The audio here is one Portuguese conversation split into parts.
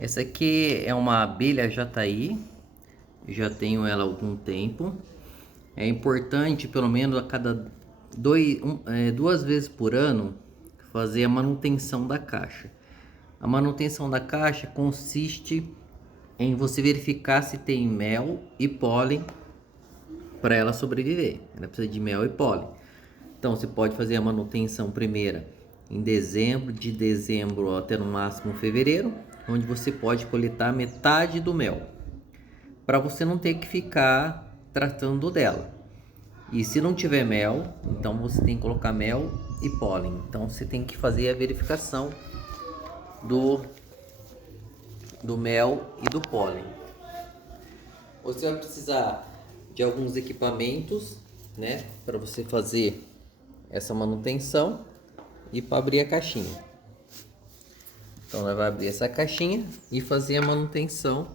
Essa aqui é uma abelha jataí, já tenho ela há algum tempo. É importante, pelo menos a cada duas vezes por ano, fazer a manutenção da caixa. A manutenção da caixa consiste em você verificar se tem mel e pólen para ela sobreviver. Ela precisa de mel e pólen. Então você pode fazer a manutenção primeira em dezembro, de dezembro até no máximo fevereiro, onde você pode coletar metade do mel, para você não ter que ficar tratando dela. E se não tiver mel, então você tem que colocar mel e pólen. Então você tem que fazer a verificação do mel e do pólen. Você vai precisar de alguns equipamentos, né, para você fazer essa manutenção e para abrir a caixinha. Então nós vamos abrir essa caixinha e fazer a manutenção,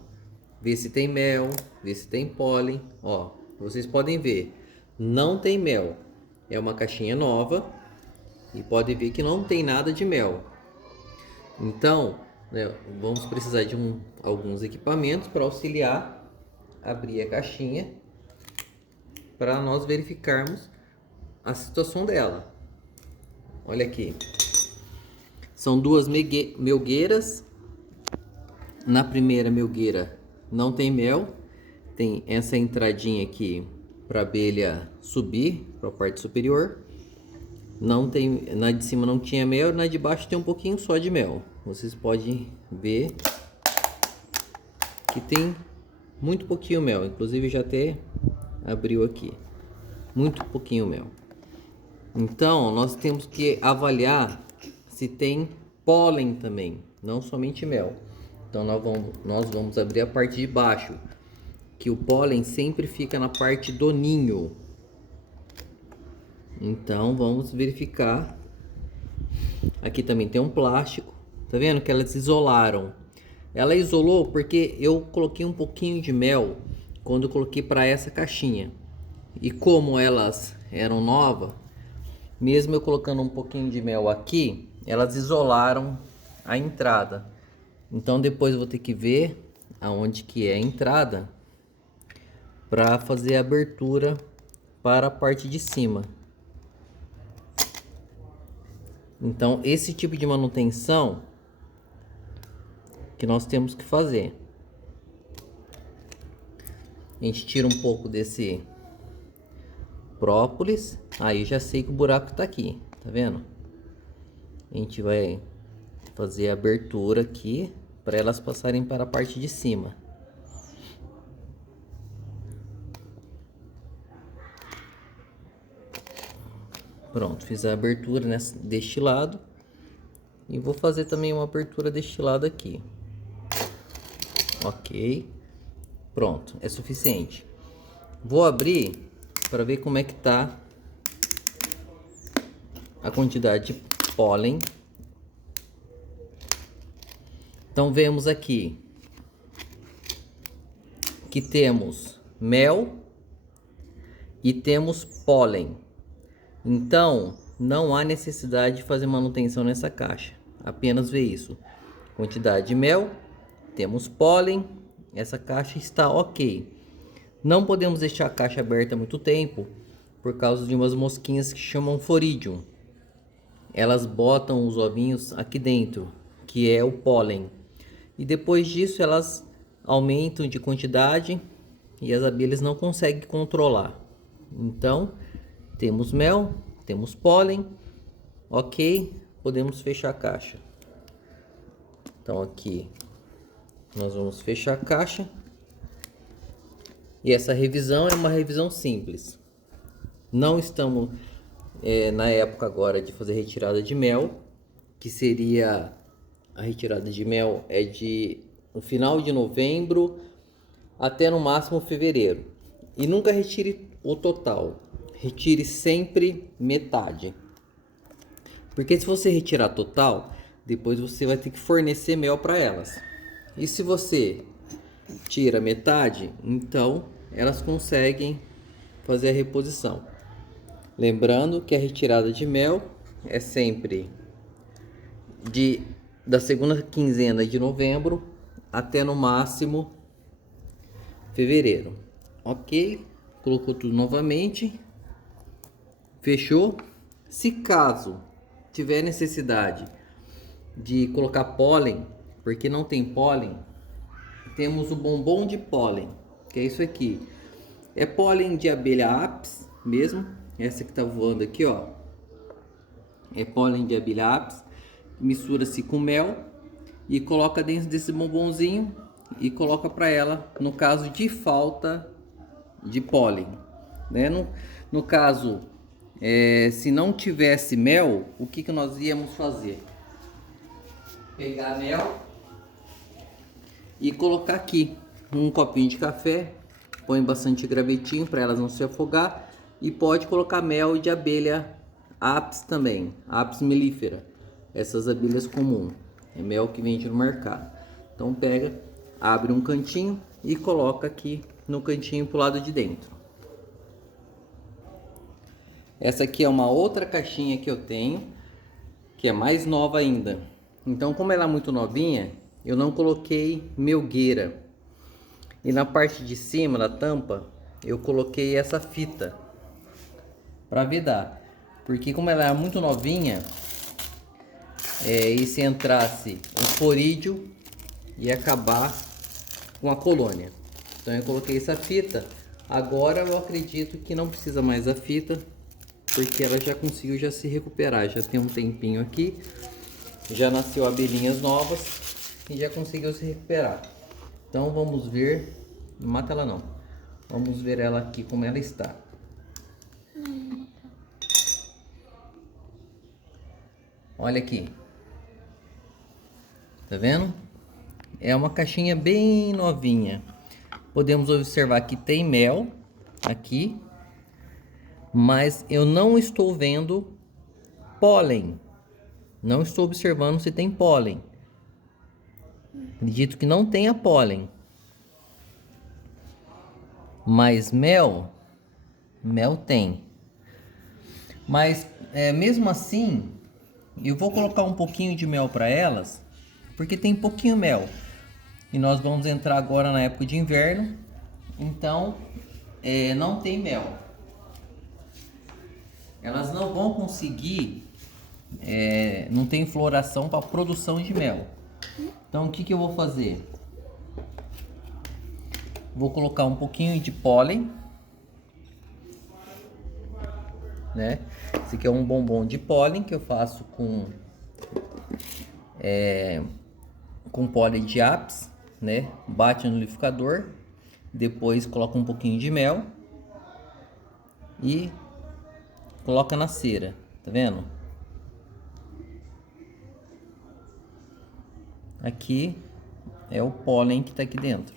ver se tem mel, ver se tem pólen. Ó, vocês podem ver, não tem mel. É uma caixinha nova e pode ver que não tem nada de mel. Então, né, vamos precisar de alguns equipamentos para auxiliar a abrir a caixinha, para nós verificarmos a situação dela. Olha aqui. São duas melgueiras. Na primeira melgueira não tem mel. Tem essa entradinha aqui para a abelha subir para a parte superior. Não tem, na de cima não tinha mel, na de baixo tem um pouquinho só de mel. Vocês podem ver que tem muito pouquinho mel, inclusive já até abriu aqui. Muito pouquinho mel. Então, nós temos que avaliar se tem pólen também, não somente mel. Então, nós vamos abrir a parte de baixo, que o pólen sempre fica na parte do ninho. Então, vamos verificar. Aqui também tem um plástico. Tá vendo que elas isolaram? Ela isolou porque eu coloquei um pouquinho de mel quando eu coloquei para essa caixinha. E como elas eram novas, mesmo eu colocando um pouquinho de mel aqui, elas isolaram a entrada. Então depois eu vou ter que ver aonde que é a entrada para fazer a abertura para a parte de cima. Então esse tipo de manutenção que nós temos que fazer. A gente tira um pouco desse própolis. Aí já sei que o buraco tá aqui, tá vendo? A gente vai fazer a abertura aqui para elas passarem para a parte de cima. Pronto, fiz a abertura deste lado e vou fazer também uma abertura deste lado aqui. Ok, pronto, é suficiente. Vou abrir para ver como é que tá a quantidade de pólen. Então vemos aqui que temos mel e temos pólen. Então não há necessidade de fazer manutenção nessa caixa, apenas ver isso. Quantidade de mel, temos pólen, essa caixa está ok. Não podemos deixar a caixa aberta muito tempo por causa de umas mosquinhas que chamam Foridium. Elas botam os ovinhos aqui dentro, que é o pólen. E depois disso elas aumentam de quantidade e as abelhas não conseguem controlar. Então, temos mel, temos pólen, ok, podemos fechar a caixa. Então aqui nós vamos fechar a caixa. E essa revisão é uma revisão simples. Não estamos na época agora de fazer retirada de mel, que seria a retirada de mel é no final de novembro até no máximo fevereiro. E nunca retire o total, retire sempre metade. Porque se você retirar total, depois você vai ter que fornecer mel para elas. E se você tira metade, então elas conseguem fazer a reposição. Lembrando que a retirada de mel é sempre da segunda quinzena de novembro até no máximo fevereiro. Ok, colocou tudo novamente, fechou. Se caso tiver necessidade de colocar pólen, porque não tem pólen, temos o bombom de pólen, que é isso aqui. É pólen de abelha apis mesmo, essa que tá voando aqui, ó. É pólen de abelha apis, mistura-se com mel e coloca dentro desse bombonzinho e coloca para ela no caso de falta de pólen, né? No caso, se não tivesse mel, o que nós íamos fazer? Pegar mel e colocar aqui num copinho de café, põe bastante gravetinho para elas não se afogar, e pode colocar mel de abelha apis também, apis mellifera, essas abelhas comuns, é mel que vende no mercado. Então pega, abre um cantinho e coloca aqui no cantinho pro lado de dentro. Essa aqui é uma outra caixinha que eu tenho, que é mais nova ainda. Então, como ela é muito novinha, eu não coloquei melgueira. E na parte de cima da tampa, eu coloquei essa fita para vedar. Porque como ela é muito novinha, e se entrasse o florídeo, ia acabar com a colônia. Então eu coloquei essa fita. Agora eu acredito que não precisa mais da fita, porque ela já conseguiu já se recuperar, já tem um tempinho aqui, já nasceu abelhinhas novas e já conseguiu se recuperar. Então vamos ver, não mata ela não, vamos ver ela aqui como ela está. Olha aqui, tá vendo? É uma caixinha bem novinha. Podemos observar que tem mel aqui, mas eu não estou vendo pólen. Não estou observando se tem pólen. Acredito que não tenha pólen. Mas mel tem. Mas mesmo assim, eu vou colocar um pouquinho de mel para elas, porque tem pouquinho mel. E nós vamos entrar agora na época de inverno, então não tem mel. Elas não vão conseguir, não tem floração para produção de mel. Então o que eu vou fazer? Vou colocar um pouquinho de pólen, né? Esse aqui é um bombom de pólen que eu faço com pólen de apis, né? Bate no liquidificador, depois coloca um pouquinho de mel e coloca na cera, tá vendo? Aqui é o pólen que tá aqui dentro.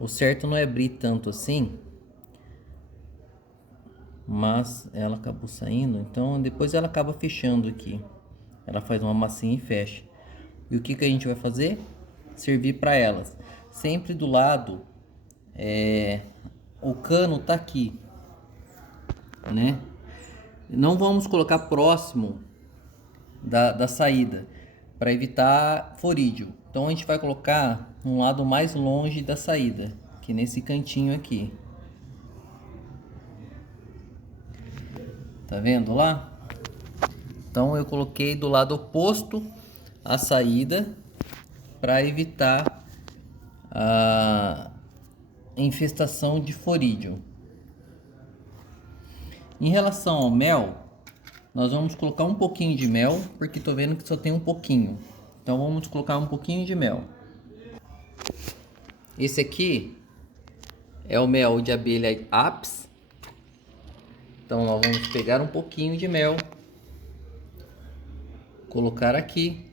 O certo não é abrir tanto assim, mas ela acabou saindo, então depois ela acaba fechando aqui. Ela faz uma massinha e fecha. E o que a gente vai fazer? Servir para elas. Sempre do lado, o cano tá aqui, né? Não vamos colocar próximo da saída, para evitar florídeo. Então a gente vai colocar um lado mais longe da saída, que nesse cantinho aqui. Tá vendo lá? Então eu coloquei do lado oposto à saída para evitar a infestação de florídeo. Em relação ao mel, nós vamos colocar um pouquinho de mel, porque tô vendo que só tem um pouquinho. Então vamos colocar um pouquinho de mel. Esse aqui é o mel de abelha apis. Então nós vamos pegar um pouquinho de mel, colocar aqui.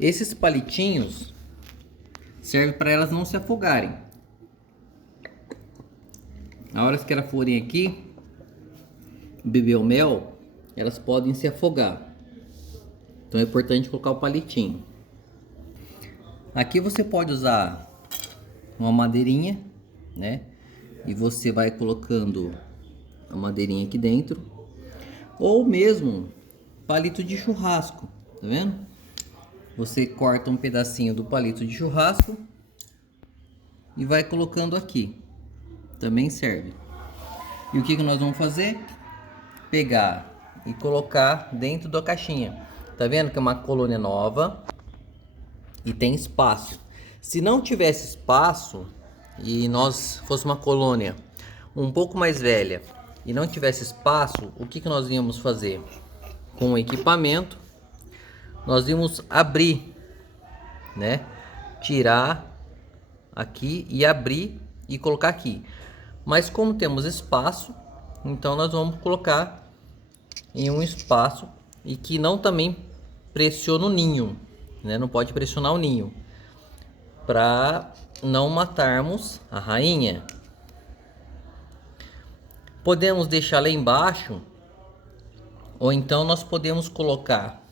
Esses palitinhos servem para elas não se afogarem. Na hora que elas forem aqui beber o mel, elas podem se afogar. Então é importante colocar o palitinho. Aqui você pode usar uma madeirinha, né? E você vai colocando a madeirinha aqui dentro, ou mesmo palito de churrasco, tá vendo? Você corta um pedacinho do palito de churrasco e vai colocando aqui, também serve. E o que nós vamos fazer? Pegar e colocar dentro da caixinha. Tá vendo que é uma colônia nova e tem espaço. Se não tivesse espaço e nós fosse uma colônia um pouco mais velha e não tivesse espaço, o que nós íamos fazer? Com o equipamento, nós íamos abrir, né? Tirar aqui e abrir e colocar aqui. Mas como temos espaço, então nós vamos colocar em um espaço e que não também pressiona o ninho, né? Não pode pressionar o ninho, para não matarmos a rainha. Podemos deixar lá embaixo, ou então nós podemos colocar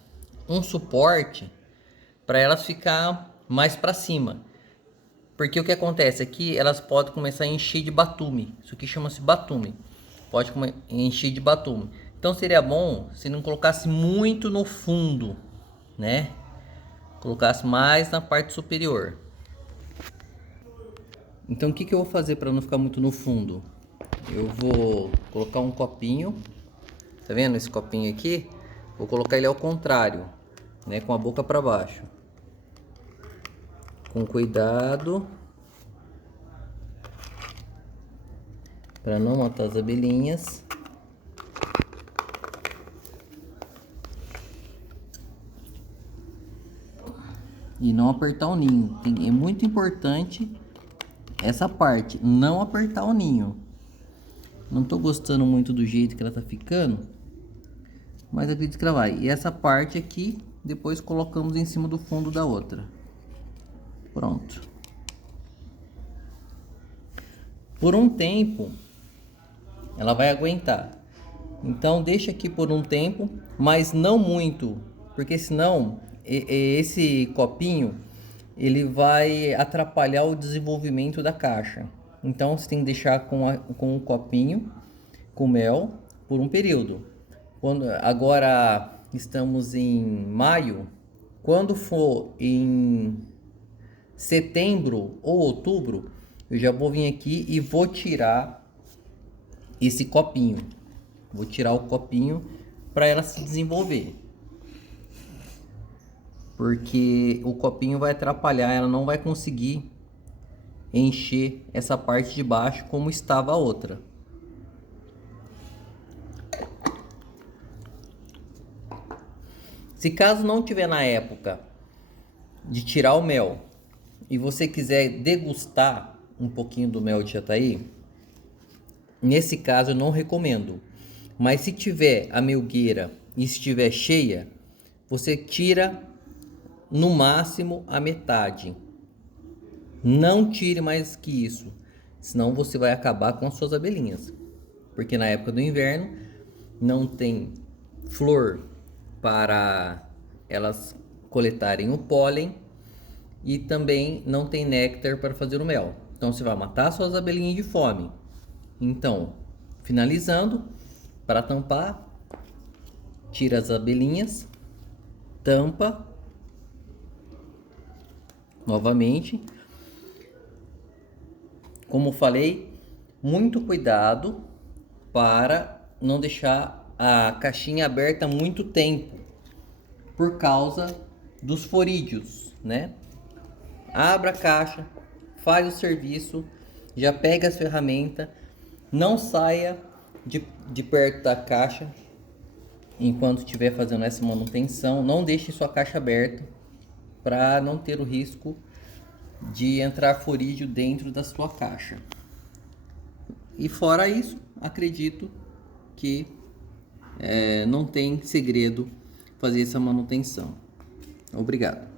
um suporte para elas ficar mais para cima. Porque o que acontece aqui, elas podem começar a encher de batume. Isso aqui chama-se batume. Pode encher de batume. Então seria bom se não colocasse muito no fundo, né? Colocasse mais na parte superior. Então o que eu vou fazer para não ficar muito no fundo? Eu vou colocar um copinho. Tá vendo esse copinho aqui? Vou colocar ele ao contrário, né? Com a boca para baixo. Com cuidado, para não matar as abelhinhas. E não apertar o ninho. É muito importante essa parte, não apertar o ninho. Não tô gostando muito do jeito que ela tá ficando, mas acredito que ela vai. E essa parte aqui, depois colocamos em cima do fundo da outra. Pronto. Por um tempo ela vai aguentar. Então deixa aqui por um tempo, mas não muito, porque senão esse copinho ele vai atrapalhar o desenvolvimento da caixa. Então você tem que deixar com o copinho com mel por um período. Agora estamos em maio, quando for em setembro ou outubro, eu já vou vir aqui e vou tirar esse copinho. Vou tirar o copinho para ela se desenvolver. Porque o copinho vai atrapalhar, ela não vai conseguir encher essa parte de baixo como estava a outra. Se caso não tiver na época de tirar o mel e você quiser degustar um pouquinho do mel de jataí, nesse caso eu não recomendo. Mas se tiver a melgueira e estiver cheia, você tira no máximo a metade. Não tire mais que isso, senão você vai acabar com as suas abelhinhas. Porque na época do inverno não tem flor para elas coletarem o pólen e também não tem néctar para fazer o mel. Então você vai matar suas abelhinhas de fome. Então, finalizando, para tampar, tira as abelhinhas, tampa novamente. Como falei, muito cuidado para não deixar a caixinha aberta muito tempo, por causa dos forídeos, né? Abra a caixa, faz o serviço, já pega as ferramentas, não saia de perto da caixa enquanto estiver fazendo essa manutenção. Não deixe sua caixa aberta para não ter o risco de entrar forídeo dentro da sua caixa. E fora isso, acredito que não tem segredo fazer essa manutenção. Obrigado.